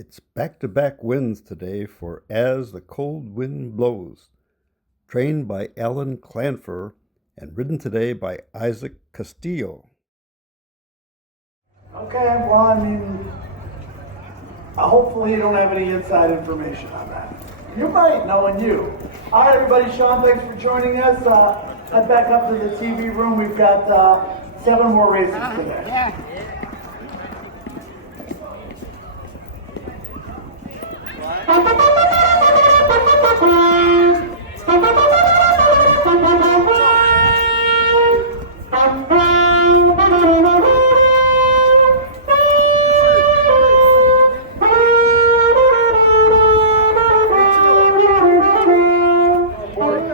It's back-to-back wins today for As the Cold Wind Blows, trained by Alan Clanfer and ridden today by Isaac Castillo. Okay, well, I mean, hopefully you don't have any inside information on that. You might, knowing you. All right, everybody, Sean, thanks for joining us. Head back up to the TV room. We've got 7 more races today.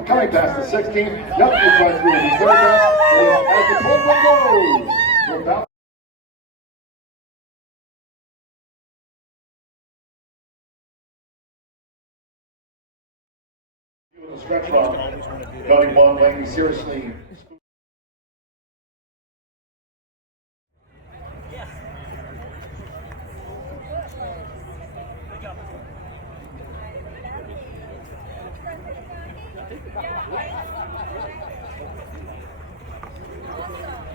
Coming past the 16, yep, it's right through the third best, as the cold one goes. We're about the stretch run, Belly Bond Lang seriously.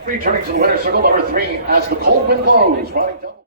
Returning to the winner's circle, number 3, as the cold wind blows. Running double.